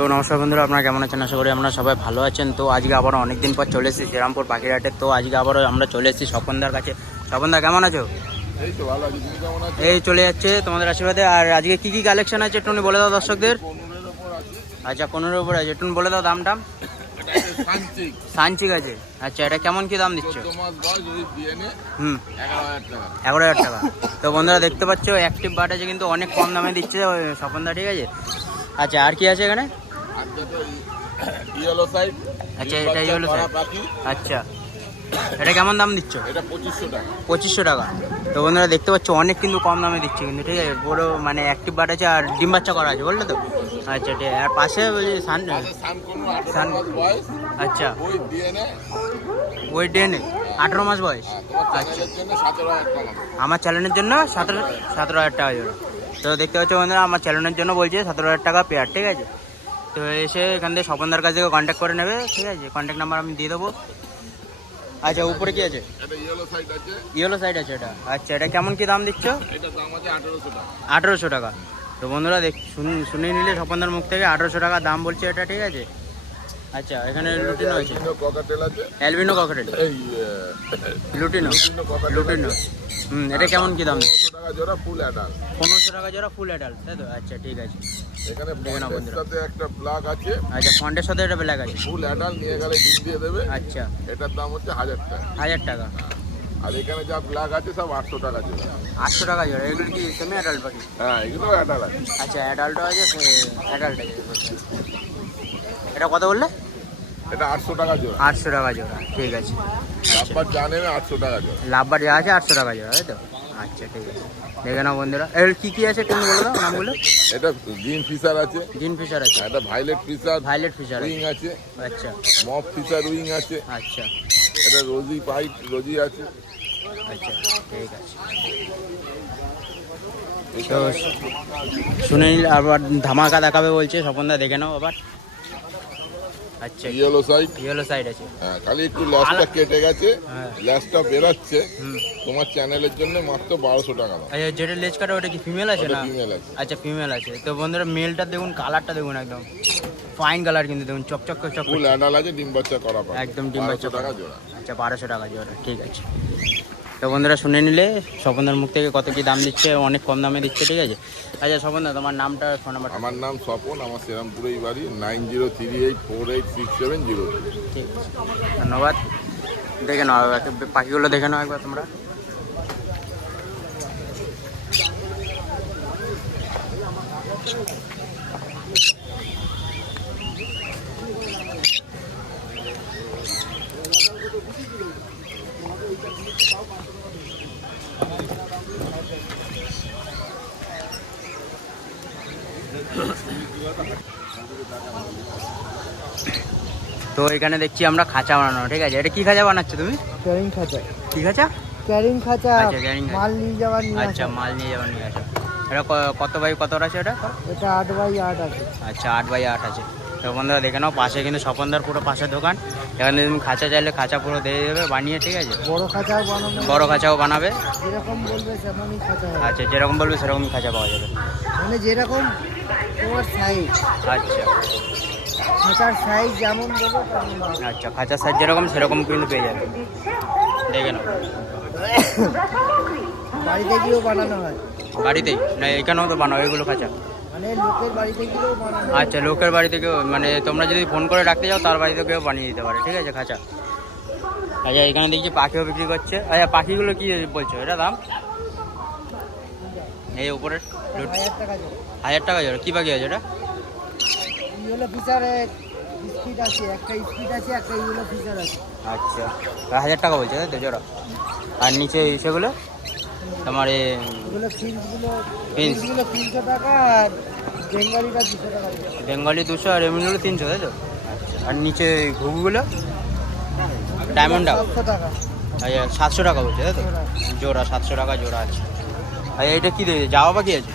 তো নমস্কার বন্ধুরা আপনারা কেমন আছেন? আশা করি আপনারা সবাই ভালো আছেন। তো আজকে আবারও অনেকদিন পর চলে এসেছি শ্রীরামপুর পাখিরহাটে তো আজকে আবারও আমরা চলে এসেছি স্বপনদার কাছে। স্বপনদা কেমন আছো? এই চলে যাচ্ছে তোমাদের আশীর্বাদে। আর আজকে কি কি কালেকশন আছে একটু বলে দাও দর্শকদের? আচ্ছা পনেরোর উপরে আছে। একটু বলে দাও দাম টাম সানচিক। আছে। আচ্ছা এটা কেমন কি দাম দিচ্ছ? হুম। এগারো হাজার টাকা। তো বন্ধুরা দেখতে পাচ্ছ অ্যাক্টিভ বাট আছে কিন্তু অনেক কম দামে দিচ্ছে স্বপনদা ঠিক আছে? আচ্ছা আর কি আছে এখানে? ইয়েলো সাইড আচ্ছা, এটা side। আচ্ছা এটা কেমন দাম দিচ্ছ? এটা পঁচিশশো টাকা। পঁচিশশো টাকা। তো বন্ধুরা দেখতে পাচ্ছ অনেক কিন্তু কম দামে দিচ্ছে কিন্তু ঠিক আছে? বড় মানে অ্যাক্টিভ বাট আছে আর ডিম বাচ্চা করা আছে বললে তো? আচ্ছা ঠিক আছে। আর পাশে সান সান আচ্ছা। ওই ডিএনএ আঠেরো মাস বয়স? জন্য হাজার টাকা আমার চ্যানেলের জন্য সতেরো সতেরো হাজার টাকা জোড়া। তো দেখতে পাচ্ছ বন্ধুরা আমার চ্যানেলের জন্য বলছে সতেরো হাজার টাকা পেয়ার ঠিক আছে? তো এসে এখান থেকে স্বপনদার কাছ থেকে কন্ট্যাক্ট করে নেবে ঠিক আছে? কন্ট্যাক্ট নাম্বার আমি দিয়ে দেবো। আচ্ছা উপরে কি আছে? ইয়েলো সাইড আছে। এটা আচ্ছা এটা কেমন কি দাম দিচ্ছ? আঠারোশো টাকা। তো বন্ধুরা দেখ শুন- শুনে নিলে স্বপনদার মুখ থেকে আঠেরোশো টাকা দাম বলছে এটা ঠিক আছে? আচ্ছা এখানে লুটিনো আছে? ককাটেল আছে। অ্যালবিনো ককটেল এই লুটিনো? লুটিনো হুম এটা কেমন কি দাম? টাকা জোড়া ফুল অ্যাডাল পনেরোশো টাকা জোড়া ফুল অ্যাডাল্ট তাই তো? আচ্ছা ঠিক আছে। এখানে পঞ্চাশ সাথে একটা প্লাগ আছে। আচ্ছা ফন্টের সাথে এটা ব্ল্যাক আছে? ফুল অ্যাডাল নিয়ে গেলে ডিম দিয়ে দেবে। আচ্ছা। এটার দাম হচ্ছে হাজার টাকা। হাজার টাকা? আর এখানে যা প্লাগ আছে সব আটশো টাকা জোড়া। আটশো টাকা জোড়া এগুলো কি সেমি অ্যাডাল্ট পাখি? হ্যাঁ এগুলো অ্যাডাল আছে। আচ্ছা অ্যাডাল্টও আছে অ্যাডাল্ট আছে। বলছে। এটা কত বললে? এটা আটশো টাকা জোড়া। আটশো টাকা জোড়া ঠিক আছে। রাব্বার যা নেবে আটশো টাকা জোড়া। লাভবার যা আছে আটশো টাকা জোড়া তাই তো? আচ্ছা ঠিক আছে। দেখে নাও বন্ধুরা। এর কি কি আছে তুমি বলে দাও নামগুলো। এটা গ্রিন ফিশার আছে। গ্রিন ফিশার আছে। এটা violet Fischer violet Fischer wing আছে। আচ্ছা। ফিশার উইং আছে। আচ্ছা। এটা রোজি রোজি আছে। আচ্ছা ঠিক আছে। তো শুনে নিলে আবার ধামাকা দেখাবে বলছে স্বপনদা দেখে নাও আবার। আচ্ছা ইয়েলো সাইড ইয়েলো সাইড আছে। হ্যাঁ খালি একটু ল্যাসটা কেটে গেছে ল্যাসটা বেরাচ্ছে। তোমার চ্যানেলের জন্য মাত্র বারোশো টাকা আচ্ছা যেটা লেজ কাটা ওটা কি ফিমেল আছে না? ফিমেল আছে। আচ্ছা ফিমেল আছে। তো বন্ধুরা মেলটা দেখুন কালারটা দেখুন একদম। ফাইন কালার কিন্তু দেখুন চকচক চকচক। ফুল অ্যাডাল আছে ডিম বাচ্চা করা একদম ডিম বাচ্চা টাকা জোড়া। আচ্ছা বারোশো টাকা জোড়া ঠিক আছে। তো বন্ধুরা শুনে নিলে স্বপনদার মুখ থেকে কত কি দাম দিচ্ছে অনেক কম দামে দিচ্ছে ঠিক আছে? আচ্ছা স্বপনদা তোমার নামটা ফোন নাম্বার আমার নাম স্বপন আমার শ্রীরামপুরেই বাড়ি nine zero three eight four eight six seven zero ঠিক ধন্যবাদ। দেখে নাও পাখিগুলো দেখে নাও একবার তোমরা। তো এখানে দেখছি আমরা খাঁচা বানানো ঠিক আছে? এটা কি খাঁচা বানাচ্ছো তুমি? ক্যারিং খাঁচা। কি খাঁচা? ক্যারিং খাঁচা আচ্ছা, খাঁচা। মাল নিয়ে যাওয়ার নিয়ে আচ্ছা মাল নিয়ে যাবেন নিয়ে আসো। এটা কত বাই কত আছে এটা? এটা আট বাই আট আছে। আচ্ছা আট বাই আট আছে। তো বন্ধুরা দেখে নাও পাশে কিন্তু স্বপনদার পুরো পাশে দোকান। এখানে তুমি খাঁচা চাইলে খাঁচা পুরো দিয়ে দেবে বানিয়ে ঠিক আছে? বড় খাঁচাও বানানো বড় খাঁচাও বানাবে। যেরকম বলবে সেমনই খাঁচা আচ্ছা যেরকম বলবে সেরকমই খাঁচা পাওয়া যাবে। মানে যেরকম তোমার সাইজ আচ্ছা। খাঁচার সাইজ যেমন দেবো আচ্ছা খাঁচার সাইজ যেরকম সেরকম কিন্তু পেয়ে যাবে। দেখে নাও। বাড়িতে গিয়েও বানানো হয়। বাড়িতেই? না এখানেও তো বানাও এগুলো খাঁচা। মানে লোকের বাড়িতে গিয়েও বানানো আচ্ছা লোকের বাড়ি থেকেও মানে তোমরা যদি ফোন করে ডাকতে যাও তার বাড়ি থেকেও বানিয়ে দিতে পারে ঠিক আছে খাঁচা। আচ্ছা এখানে দেখছি পাখিও বিক্রি করছে। আচ্ছা পাখিগুলো কি বলছো? এটা দাম? এই উপরে হাজার টাকা জোড়া। হাজার টাকা জোড়া। কী পাখি আছে এটা ইয়েলো ফিচারে স্পিড আছে একটা স্পিড আছে একটা ইয়েলো ফিচার আছে। আচ্ছা হাজার টাকা বলছে তাই তো জোড়া? আর নিচে সেগুলো? তোমার এগুলো ফিন্সগুলো ফিন্সগুলো তিনশো টাকা আর বেঙ্গলিটা দুশো টাকা বেঙ্গলি দুশো আর এমনিগুলো তিনশো তাই তো? আচ্ছা আর নিচে ঘুঘুগুলো? ডায়মন্ডটা সাতশো টাকা। আচ্ছা সাতশো টাকা বলছে তাই তো? জোড়া। সাতশো টাকা জোড়া আছে। আচ্ছা এটা কী দিয়েছে যাওয়া পাখি আছে?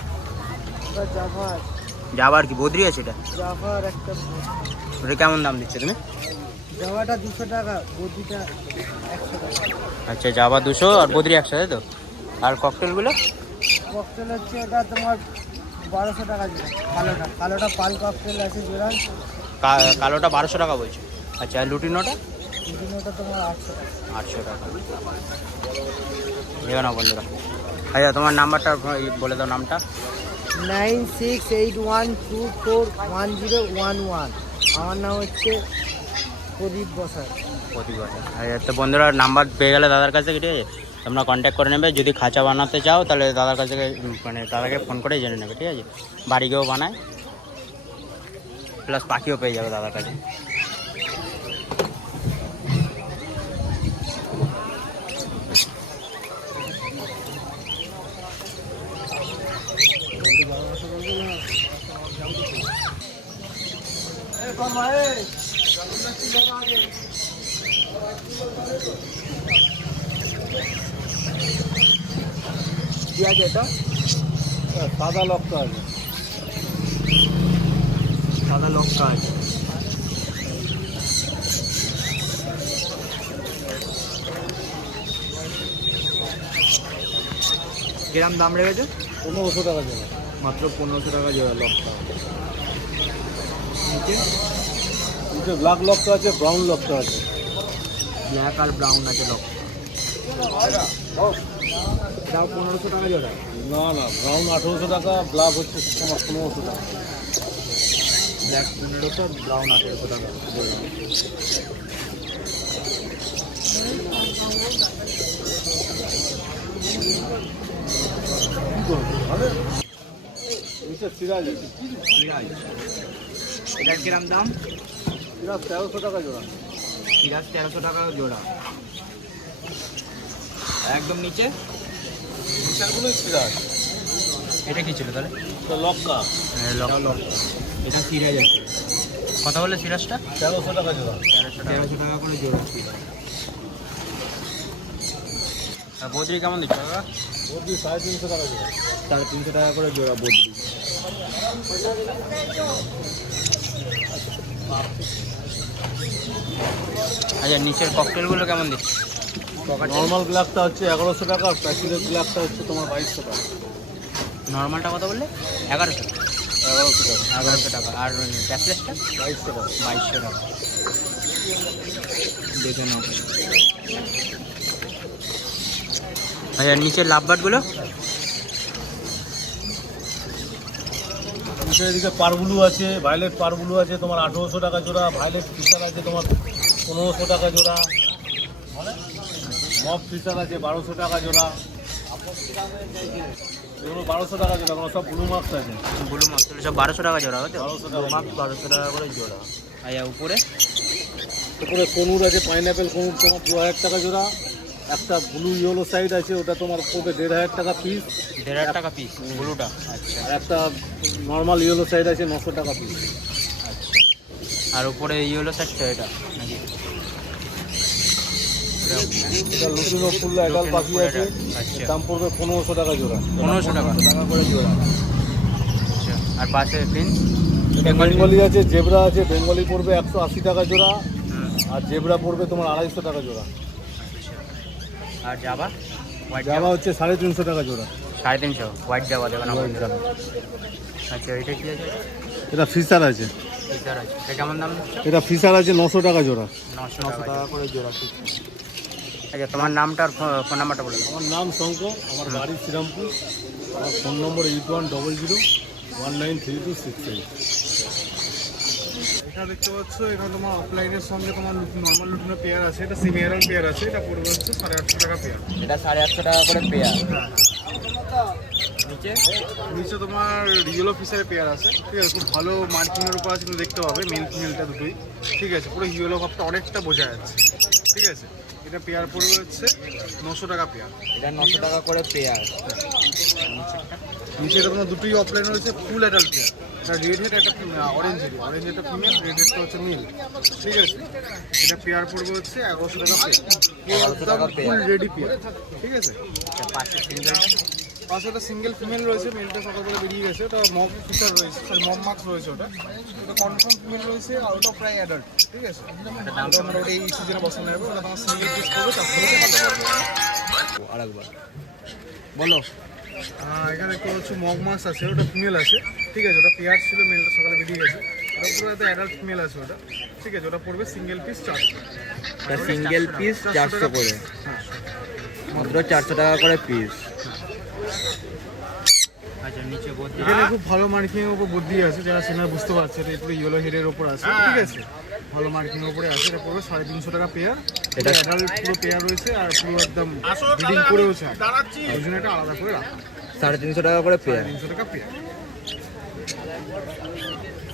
ওটা যাবার কি বদ্রি আছে এটা? জাফার একটা ওটা কেমন দাম দিচ্ছে তুমি? জামাটা দুশো টাকা বদিটা একশো টাকা। আচ্ছা যাবা দুশো আর বদ্রি একশো তাই তো? আর ককটেলগুলো? ককটেল হচ্ছে ওটা তোমার বারোশো টাকা জোড়া কালোটা। কালোটা পাল ককটেল আছে জোড়া। কালোটা বারোশো টাকা বলছো? আচ্ছা আর লুটিনোটা দুদিনটা তোমার আটশো টাকা। আটশো টাকা। দেখো না বন্ধুরা। আচ্ছা তোমার নাম্বারটা বলে দাও নামটা। Nine six eight one two four one zero one one. আমার নাম হচ্ছে প্রদীপ বসাক। প্রতি বছর আচ্ছা বন্ধুরা নাম্বার পেয়ে গেলে দাদার কাছে ঠিক আছে? তোমরা কন্ট্যাক্ট করে নেবে। যদি খাঁচা বানাতে চাও, তাহলে দাদার কাছ মানে দাদাকে ফোন করেই জেনে নেবে, ঠিক আছে? বাড়ি গিয়েও বানায়। প্লাস পাখিও পেয়ে যাবে দাদার কাছে। কি আছে এটা সাদা লক্ষ্য আছে সাদা লঙ্কা আছে কিরাম দাম রেখেছে? পনেরোশো টাকা জোড়া। মাত্র পনেরোশো টাকা জোড়া লঙ্কা নিচে নিচে ব্ল্যাক লক্ষ্য আছে ব্রাউন লক্ষ্য আছে। ব্ল্যাক আর ব্রাউন আছে এটাও পনেরোশো টাকা জোড়া। না না ব্রাউন আঠেরোশো টাকা ব্ল্যাক হচ্ছে তোমার পনেরোশো টাকা। ব্ল্যাক পনেরোশো ব্রাউন আঠেরোশো টাকা সিরাজ সিরাজ এটার কিরাম দাম? সিরাজ তেরোশো টাকা জোড়া। সিরাজ তেরোশো টাকা জোড়া। একদম নিচে? নিচেরগুলোই সিরাজ। এটা কি ছিল তাহলে? তো লক্কা। এটা সিরাজ। আছে কথা বলে সিরাজটা? তেরোশো টাকা জোড়া। তেরোশো টাকা। করে জোড়া সিরাজ। আর বদ্রি কেমন দিচ্ছ দাদা? ওর সাড়ে তিনশো টাকা জোড়া। সাড়ে তিনশো টাকা করে জোড়া বদ্রি। আচ্ছা নিচের ককটেলগুলো কেমন দিচ্ছ? নর্মাল গ্লাসটা হচ্ছে এগারোশো টাকা আর প্যাকেটের গ্লাসটা হচ্ছে তোমার বাইশশো টাকা। নর্মালটা কত বললে? এগারোশো এগারোশো টাকা। এগারোশো টাকা। আর ট্যাবলেটটা বাইশশো টাকা। বাইশশো টাকা। দেখে নাও। আচ্ছা নিচের লাভবাটগুলো নিচে এদিকে পারগুলো আছে ভায়োলেট পারগুলো আছে তোমার আঠেরোশো টাকা জোড়া ভায়োলেট ফিশার আছে তোমার পনেরোশো টাকা জোড়া মগ ফিশার আছে বারোশো টাকা জোড়া। এগুলো বারোশো টাকা জোড়া কোনো সব ব্লু মার্কস আছে। ব্লু মাছ সব বারোশো টাকা জোড়া 1200 টাকা বারোশো টাকা করে জোড়া। উপরে? তারপরে কনুর আছে পাইনঅ্যাপেল কনুর তোমার দু হাজার টাকা জোড়া। একটা ব্লু ইয়েলো সাইড আছে ওটা তোমার পড়বে দেড় হাজার টাকা পিস দেড় হাজার টাকা পিস ব্লুটা আচ্ছা। আর একটা নর্মাল ইয়েলো সাইড আছে নশো টাকা পিস আচ্ছা। আর উপরে ইয়েলো সাইজটা এটা নাকি? এটা লুটিনো ফুল অ্যাডাল পাখি আছে আচ্ছা। দাম পড়বে পনেরোশো টাকা জোড়া। পনেরোশো টাকা। টাকা করে জোড়া। আচ্ছা। আর পাশে প্রিন্স বেঙ্গলি আছে জেবরা আছে বেঙ্গলি পড়বে একশো আশি টাকা জোড়া। আর জেবরা পড়বে তোমার আড়াইশো টাকা জোড়া। আর জাবা হোয়াইট জাবা হচ্ছে সাড়ে তিনশো টাকা জোড়া। সাড়ে তিনশো? হোয়াইট জাবা দেবেন আচ্ছা এটা কি আছে? এটা ফিসার আছে। এটা কেমন দাম এটা ফিসার আছে নশো টাকা জোড়া। নশো টাকা করে জোড়া আচ্ছা তোমার নামটা আর ফোন নাম্বারটা বলে দাও। আমার নাম শঙ্কর আমার বাড়ি শ্রীরামপুর। আমার phone number eight one double zero one nine three two six eight. এটা দেখতে পাচ্ছ এখানে তোমার অফলাইনের সঙ্গে তোমার নর্মাল লুটিনো পেয়ার আছে। এটা সেমি এরাল পেয়ার আছে এটা পড়বে হচ্ছে সাড়ে আটশো টাকা পেয়ার এটা সাড়ে আটশো টাকা করে পেয়ার নিচে? নিচে তোমার রিয়েল অফিসারের পেয়ার আছে ঠিক আছে? খুব ভালো মার্কিংয়ের উপর আছে তুমি দেখতে পাবে মেল ফিমেলটা দুটোই। ঠিক আছে পুরো হিওলো ভাবটা অনেকটা বোঝা যাচ্ছে। ঠিক আছে? এটা পেয়ার পড়বে হচ্ছে নশো টাকা পেয়ার এটা নশো টাকা করে পেয়ার নিচে এটা তোমার দুটোই অফলাইন রয়েছে full adult pair red head একটা অরেঞ্জ হেড অরেঞ্জ হেডটা ফিমেল রেড হেডটা হচ্ছে মিল ঠিক আছে? এটা পেয়ার পড়বে হচ্ছে এগারোশো টাকা ফুল রেডি পেয়ার ঠিক আছে? পাশে সিঙ্গেলটা পাশে একটা সিঙ্গেল ফিমেল রয়েছে মেলটা সকালবেলা বেরিয়ে গেছে ওটা মব ফিচার রয়েছে সরি মব মার্কস রয়েছে ওটা। ওটা কনফার্ম ফিমেল রয়েছে আর ওটা প্রায় অ্যাডাল্ট ঠিক আছে? দাম ওটা মোটামুটি এই সিজনে বসানো যাবে ওটা তোমার সিঙ্গেল পিস করবে তার আরেকবার। বলো। এখানে মগ মাছ আছে ওটা ফিমেল আছে ঠিক আছে ওটা পেয়ার ছিল মেলটা সকালে বেরিয়ে গেছে। ওটা পুরো একটা অ্যাডাল্ট ফিমেল আছে ওটা ঠিক আছে ওটা পড়বে সিঙ্গেল পিস চারশো। সিঙ্গেল পিস চারশো করে। হ্যাঁ মাত্র চারশো টাকা করে পিস আচ্ছা এখানে খুব ভালো মার্কিং উপর বুদ্ধি আছে যারা সেনার বুঝতে পারছে এটা পুরো ইয়েলো হেডের উপর আছে ঠিক আছে। ভালো মার্কিং উপরে আছে এটা পড়বে সাড়ে তিনশো টাকা পেয়ার এটা অ্যাডাল্ট পুরো পেয়ার রয়েছে আর পুরো একদম ব্রিডিং করেওছে ওই জন্য এটা আলাদা করে রাখা। সাড়ে তিনশো টাকা করে পেয়ার তিনশো টাকা পেয়ার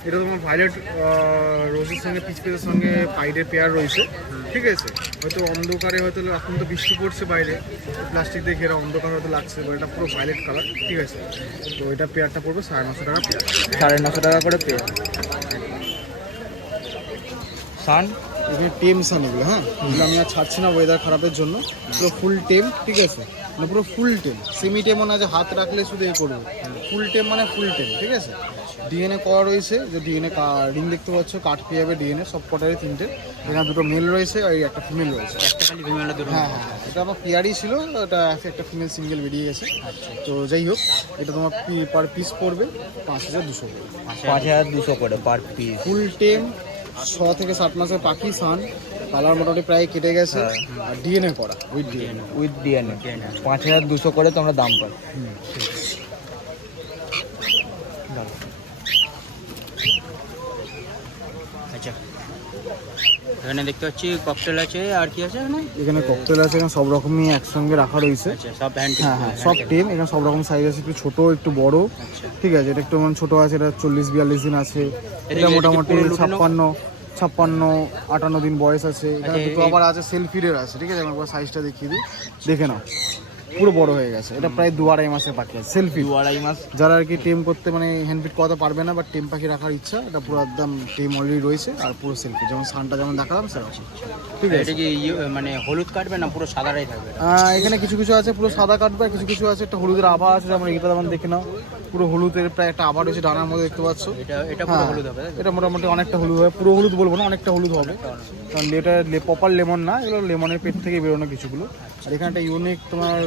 এটা তোমার ভায়োলেট রোজের সঙ্গে পিচ পেজের সঙ্গে পাইডের পেয়ার রয়েছে। ঠিক আছে? হয়তো অন্ধকারে হয়তো এখন তো বৃষ্টি পড়ছে বাইরে। প্লাস্টিক দিয়ে ঘেরা অন্ধকার হয়তো লাগছে বা এটা পুরো ভায়োলেট কালার ঠিক আছে? তো এটা পেয়ারটা পড়বে সাড়ে নশো টাকা পেয়ার সাড়ে নশো টাকা করে পেয়ার সান। এখানে টেম সান এগুলো হ্যাঁ? এগুলো আমি আর ছাড়ছি না ওয়েদার খারাপের জন্য। পুরো ফুল টেম ঠিক আছে? মানে পুরো ফুল টেম। সেমি টেমও না যে হাত রাখলে শুধু এ করবে। ফুল টেম মানে ফুল টেম ঠিক আছে? ডিএনএ করা রয়েছে যে ডিএনএ রিং দেখতে পাচ্ছ কাঠ পেয়ে যাবে ডিএনএ সব কটারই তিনটে। এখানে দুটো মেল রয়েছে আর একটা ফিমেল রয়েছে। একটা খালি ফিমেলের হ্যাঁ হ্যাঁ এটা আমার পেয়ারই ছিল এটা আছে একটা ফিমেল সিঙ্গেল বেরিয়ে গেছে। তো যাই হোক এটা তোমার পার পিস পড়বে পাঁচ হাজার দুশো পাঁচ হাজার দুশো করে পার পিস ফুল টেম ছ থেকে সাত মাসের পাখি সান কালার মোটামুটি প্রায় কেটে গেছে। আর ডিএনএ করা। উইথ ডিএনএ উইথ ডিএনএ পাঁচ হাজার দুশো করে তোমরা দাম পাই আচ্ছা এখানে দেখতে পাচ্ছি ককটেল আছে আর কি আছে এখানে? এখানে ককটেল আছে এখানে সব রকমই একসঙ্গে রাখা রয়েছে। আচ্ছা সব হ্যান্ড হ্যাঁ হ্যাঁ সব টেন এখানে সব রকম সাইজ আছে একটু ছোট একটু বড়। আচ্ছা। ঠিক আছে এটা একটু মানে ছোট আছে এটা চল্লিশ বিয়াল্লিশ দিন আছে। এটা এটা মোটামুটি এটা? ছাপ্পান্ন ছাপ্পান্ন আটান্ন দিন বয়স আছে। এখানে আচ্ছা, দুটো আবার আছে সেলফিরের আছে। ঠিক আছে আমি একবার সাইজটা দেখিয়ে দিই। দেখে নাও। পুরো বড় হয়ে গেছে। এটা প্রায় দু আড়াই মাসের পাখি আছে। সেলফি দু আড়াই মাস। যারা আর কি টেম করতে মানে হ্যান্ডফিট করাতে পারবে না বা টেম পাখি রাখার ইচ্ছা এটা পুরো একদম টেম অলরেডি রয়েছে আর পুরো সেলফি যেমন সানটা যেমন দেখালাম সেরকম। ঠিক আছে। এটা কি মানে হলুদ কাটবে না পুরো সাদাটাই থাকবে? এখানে কিছু কিছু আছে পুরো সাদা কাটবে কিছু কিছু আছে একটা হলুদের আভা আছে যেমন এটা যেমন দেখে নাও। পুরো হলুদের প্রায় একটা আভা রয়েছে ডানার মধ্যে দেখতে পাচ্ছ? এটা এটা পুরো হ্যাঁ। হলুদ হবে এটা মোটামুটি অনেকটা হলুদ হবে। পুরো হলুদ বলব না অনেকটা হলুদ হবে। কারণ এটা প্রপার লেমন না এগুলো লেমনের পেট থেকে বেরোনো কিছুগুলো। আর এখানে একটা ইউনিক তোমার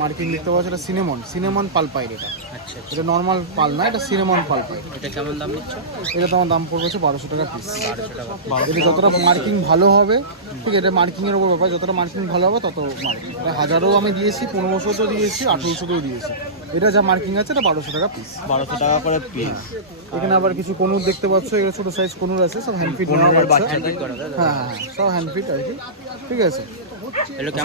মার্কিং দেখতে পাচ্ছ এটা সিনেমন সিনেমন পাল পালপাইর এটা। আচ্ছা আচ্ছা। এটা নর্মাল পাল না এটা সিনেমন পালপাইর এটা কেমন দাম নিচ্ছ এটা তোমার দাম পড়বে হচ্ছে বারোশো টাকা পিস এটা যতটা মার্কিং ভালো হবে ঠিক আছে এটা মার্কিং এর উপর ব্যাপার যতটা মার্কিং ভালো হবে তত মার্কিং হাজারও আমি দিয়েছি পনেরোশোতেও দিয়েছি আঠেরোশোতেও দিয়েছি। এটা যা মার্কিং আছে এটা বারোশো টাকা পিস বারোশো টাকা করে পিস এখানে আবার কিছু কনুর দেখতে পাচ্ছ এগুলো ছোট সাইজ কনুর আছে সব হ্যান্ড ফিট? হ্যাঁ হ্যাঁ হ্যাঁ, সব হ্যান্ড ফিট আর কি। ঠিক আছে।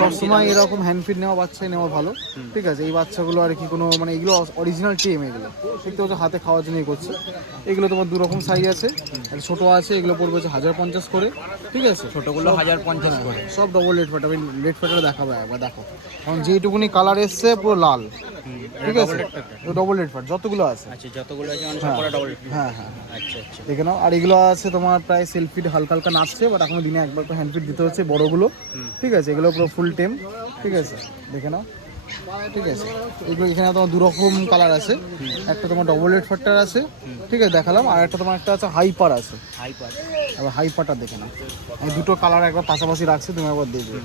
সবসময় এরকম হ্যান্ড ফিট নেওয়া বাচ্চাই নেওয়া ভালো। ঠিক আছে এই বাচ্চাগুলো আর কি কোনো মানে এগুলো অরিজিনাল টিম এগুলো। দেখতে পাচ্ছ হাতে খাওয়ার জন্য করছে। এগুলো তোমার দু রকম সাইজ আছে। ছোট আছে এগুলো পড়বে হচ্ছে হাজার পঞ্চাশ করে। ঠিক আছে? ছোটগুলো হাজার পঞ্চাশ করে। সব ডবল লেট ফাটা লেট ফাটা দেখাবো একবার দেখো। কারণ যেইটুকুনি কালার এসছে পুরো লাল। ঠিক আছে। ডবল ফাট যতগুলো আছে। আচ্ছা যতগুলো আছে মানে ডবল হ্যাঁ হ্যাঁ। আচ্ছা আচ্ছা। আর এগুলো আছে তোমার প্রায় সেলফিট হালকা হালকা নাচছে বাট এখনও দিনে একবার তো হ্যান্ড ফিট দিতে হচ্ছে বড়গুলো। ঠিক আছে এগুলো পুরো ফুল টেম ঠিক আছে দেখে নাও। ঠিক আছে। এগুলো এখানে তোমার দু রকম কালার আছে একটা তোমার ডবল রেড ফাটার আছে। ঠিক আছে দেখালাম। আর একটা তোমার একটা আছে হাইপার আছে। হাইপার এবার হাইপারটা দেখে নাও। আমি দুটো কালার একবার পাশাপাশি রাখছি তুমি একবার দেখবে।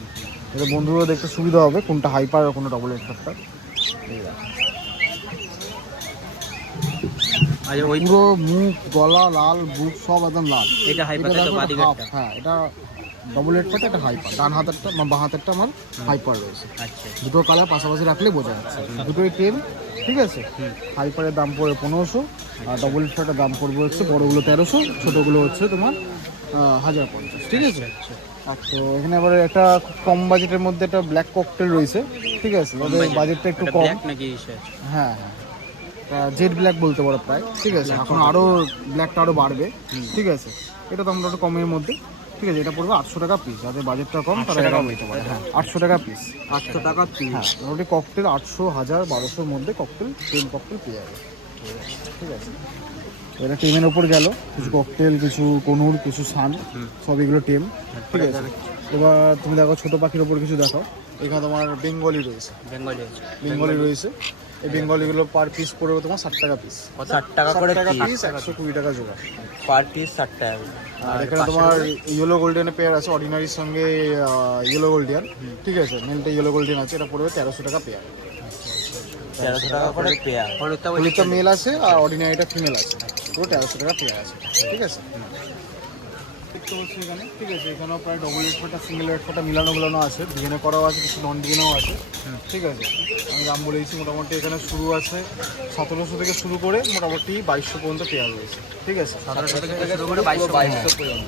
এটা বন্ধুরা দেখতে সুবিধা হবে কোনটা হাইপার আর কোনটা ডবল রেড ফাটার আচ্ছা ওই পুরো মুখ গলা লাল বুক সব একদম লাল। এটা হ্যাঁ এটা ডবল হেড এটা ডান হাতেরটা বা বাঁ হাতেরটা আমার হাইপার রয়েছে। আচ্ছা। দুটো কালার পাশাপাশি রাখলে বোঝা যাচ্ছে। দুটোই টেন ঠিক আছে? হাইপারের দাম পড়বে পনেরোশো আর ডবল দাম পড়বে হচ্ছে বড়গুলো তেরোশো ছোটোগুলো হচ্ছে তোমার হাজার পঞ্চাশ ঠিক আছে? তো এখানে আবার একটা খুব কম বাজেটের মধ্যে একটা ব্ল্যাক ককটেল রয়েছে ঠিক আছে? ওদের বাজেটটা একটু কম। হ্যাঁ হ্যাঁ। জেড ব্ল্যাক বলতে পারো প্রায় ঠিক আছে? এখন আরও ব্ল্যাকটা আরও বাড়বে ঠিক আছে? এটা তো আমরা একটু কমের মধ্যে ঠিক আছে? এটা পড়বে আটশো টাকা পিস যাদের বাজেটটা কম তারা এরকম। নিতে পারে। হ্যাঁ আটশো টাকা পিস আটশো টাকা পিস হ্যাঁ মোটামুটি ককটেল আটশো হাজার বারোশোর মধ্যে ককটেল টেন ককটেল পেয়ে যাবে। ঠিক আছে? এটা টেমের ওপর গেল কিছু ককটেল কিছু কনুর কিছু সান সব এগুলো টেম ঠিক আছে? এবার তুমি দেখো ছোটো পাখির ওপর কিছু দেখো এখানে তোমার বেঙ্গলি রয়েছে। বেঙ্গলি বেঙ্গলি রয়েছে। এই বেঙ্গলিগুলো পার পিস পড়বে তোমার ষাট টাকা পিস ষাট টাকা করে টাকা পিস একশো কুড়ি টাকা জোড়া পার পিস ষাট টাকা আর এখানে তোমার ইয়েলো গোল্ডেনের পেয়ার আছে অর্ডিনারির সঙ্গে ইয়েলো গোল্ডিয়ান ঠিক আছে? মেলটা ইয়েলো গোল্ডেন আছে এটা পড়বে তেরোশো টাকা পেয়ার তেরোশো টাকা করে পেয়ার হলুদটা মেল আছে আর অর্ডিনারিটা ফিমেল আছে। পুরো তেরোশো টাকা পেয়ার আছে ঠিক আছে? দেখতে পাচ্ছি এখানে। ঠিক আছে এখানেও প্রায় ডবল এড ফোটা সিঙ্গেল এড ফোটা মিলানো মিলানো আছে। ডিএনএ করাও আছে কিছু নন ডিএনএও আছে। ঠিক আছে আমি দাম বলেছি মোটামুটি এখানে শুরু আছে সতেরোশো থেকে শুরু করে মোটামুটি বাইশশো পর্যন্ত পেয়ার রয়েছে। ঠিক আছে।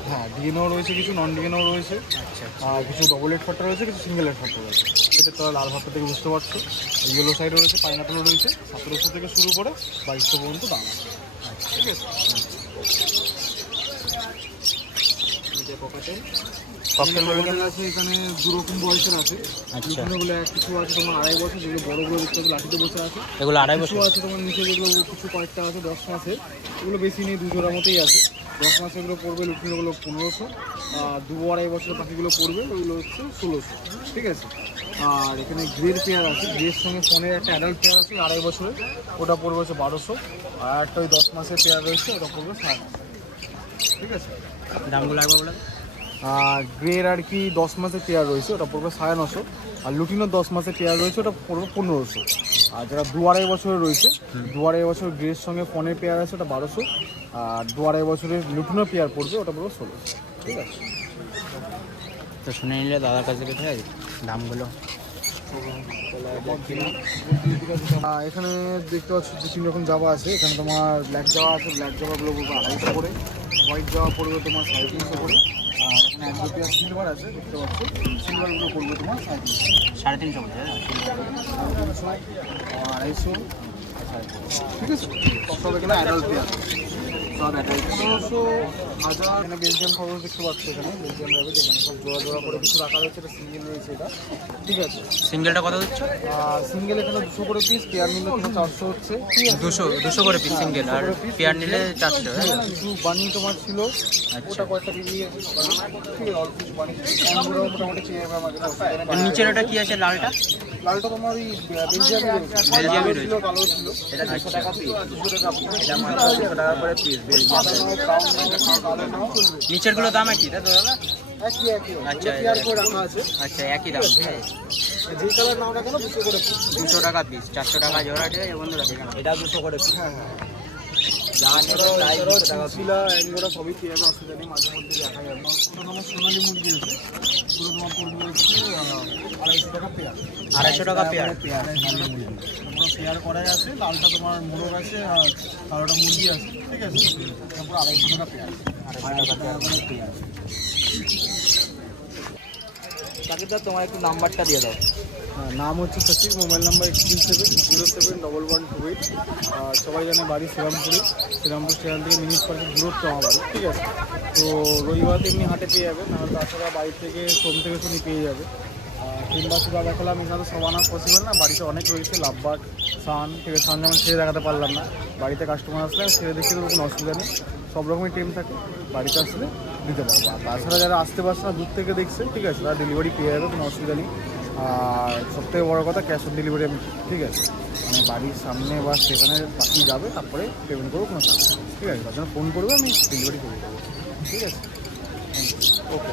হ্যাঁ। ডিএনও রয়েছে কিছু নন ডিএনও রয়েছে। আচ্ছা আর কিছু ডবল এড ফটটা রয়েছে কিছু সিঙ্গেল এড ফটটা রয়েছে। এটা তো লাল ভাতটা থেকে বুঝতে পারছ। ইয়েলো সাইডে রয়েছে পাইনাপেলও রয়েছে। সতেরোশো থেকে শুরু করে বাইশশো পর্যন্ত দাম আছে। ঠিক আছে ককটেল ককটেল আছে এখানে দু রকম বয়সের আছে। আচ্ছা। এগুলো কিছু আছে তোমার আড়াই বছর যেগুলো বড়গুলো দেখতে লাঠিতে বসে আছে। এগুলো আড়াই বছর? আছে তোমার নিচে যেগুলো কিছু কয়েকটা আছে দশ মাসের এগুলো বেশি নেই মতোই আছে। দশ মাসে এগুলো পড়বে লুটিনোগুলো পনেরোশো। আর দু আড়াই বছরের পাখিগুলো পড়বে ওইগুলো হচ্ছে ষোলোশো। ঠিক আছে? আর এখানে গ্রের পেয়ার আছে গ্রের সঙ্গে ফোনের একটা অ্যাডাল্ট পেয়ার আছে আড়াই বছরের। ওটা পড়বে হচ্ছে বারোশো। আর একটা ওই দশ মাসের পেয়ার রয়েছে ওটা পড়বে সাড়ে নশো ঠিক আছে? দামগুলো একবার বলে। আর গ্রের আর কি দশ মাসের পেয়ার রয়েছে ওটা পড়বে সাড়ে নশো। আর লুটিনোর দশ মাসের পেয়ার রয়েছে ওটা পড়বে পনেরোশো। আর যারা দু আড়াই বছরের রয়েছে দু আড়াই বছর গ্রের সঙ্গে ফোনের পেয়ার আছে ওটা বারোশো। আর দু আড়াই বছরের লুটিনোর পেয়ার পড়বে ওটা পড়বে ষোলোশো। ঠিক আছে? তো শুনে নিলে দাদার কাছে ঠিক আছে দামগুলো। এখানে দেখতে পাচ্ছ দু তিন রকম জামা আছে। এখানে তোমার ব্ল্যাক জামা আছে ব্ল্যাক জামাগুলো পড়বে আড়াইশো করে হোয়াইট জামা পড়বে তোমার সাড়ে তিনশো করে। আর এখানে এক সিলভার আছে দেখতে পাচ্ছ? সিলভারগুলো পড়বে তোমার সাড়ে তিনশো সাড়ে তিনশো আড়াইশো ঠিক আছে? সব এখানে অ্যাডাল্ট পেয়ার সব পনেরোশো হাজার এখানে বেলজিয়াম খরচ দেখতে পাচ্ছ এখানে। বেলজিয়াম র্যাবিট এখানে সব জোড়া জোড়া করে কিছু রাখা রয়েছে এটা সিঙ্গেল রয়েছে এটা। ঠিক আছে। সিঙ্গেলটা কত আর সিঙ্গেল এখানে দুশো করে পিস পেয়ার নিলে তোমার চারশো হচ্ছে। দুশো দুশো করে পিস সিঙ্গেল আর পেয়ার নিলে চারশো তাই তো? কিছু বানি তোমার ছিল। ওটা কয়েকটা দিয়ে অল্প কিছু বানি মোটামুটি পেয়ে আর নিচের ওটা কি আছে লালটা? লালটা তোমার ওই বেলজিয়ামে ছিল কালো ছিল। এটা দুশো টাকা পিস দুশো টাকা এটা মাত্র দুশো টাকা করে পিস নিচেরগুলো দাম একই দাদা? একই একই। আচ্ছা, পেয়ার করে রাখা আছে। আচ্ছা একই দাম। যে কালার নাও না কেন দুশো করে piece। দুশো টাকা পিস চারশো টাকা জোড়া ঠিক আছে? বন্ধুরা এটা দুশো করে পিস হ্যাঁ হ্যাঁ। টাকা চিলচিলা সবই যাবে অসুবিধা নেই মাঝে মধ্যে দেখা যাবে পুরো তোমার সোনালি মুরগি আছে পুরো হচ্ছে আড়াইশো টাকা পেয়ার। আড়াইশো টাকা পেয়ার তোমার পেয়ার করাই আছে লালটা তোমার মোরগ আছে আর কালোটা মুরগি আছে ঠিক আছে তারপর আড়াইশো টাকা পেয়ার আড়াইশো টাকা করে পেয়ার। চাকরিদার তোমার একটু নাম্বারটা দিয়ে দাও। হ্যাঁ, নাম হচ্ছে Sachib mobile number eight seven zero seven double one two eight. সবাই জানে বাড়ি শ্রীরামপুরে। শ্রীরামপুর স্টেশন থেকে মিনিট পার্কের দূরত্ব আমার ঠিক আছে? তো রবিবার এমনি হাটে পেয়ে যাবে নাহলে তাছাড়া বাড়ি থেকে সোম থেকে শনি পেয়ে যাবে। কিংবা শুধু দেখালাম এখানে তো সব আনা পসিবল না বাড়িতে অনেক রয়েছে লাভবাট সান ঠিক আছে সান যেমন ছেড়ে দেখাতে পারলাম না। বাড়িতে কাস্টমার আসলে ছেড়ে দেখে দেবো কোনো অসুবিধা নেই সব রকমের টেম থাকে বাড়িতে আসলে দিতে পারব। আর তাছাড়া যারা আসতে পারছে না, দূর থেকে দেখছে, ঠিক আছে, তারা ডেলিভারি পেয়ে যাবে, কোনো অসুবিধা নেই। আর সব থেকে বড়ো কথা ক্যাশ অন ডেলিভারি আমি ঠিক আছে মানে বাড়ির সামনে বা সেখানে পাখি যাবে, তারপরে পেমেন্ট করব, কোনো চার্জ ঠিক আছে, তার জন্য ফোন করবে, আমি ডেলিভারি করে দেবো। ঠিক আছে? ওকে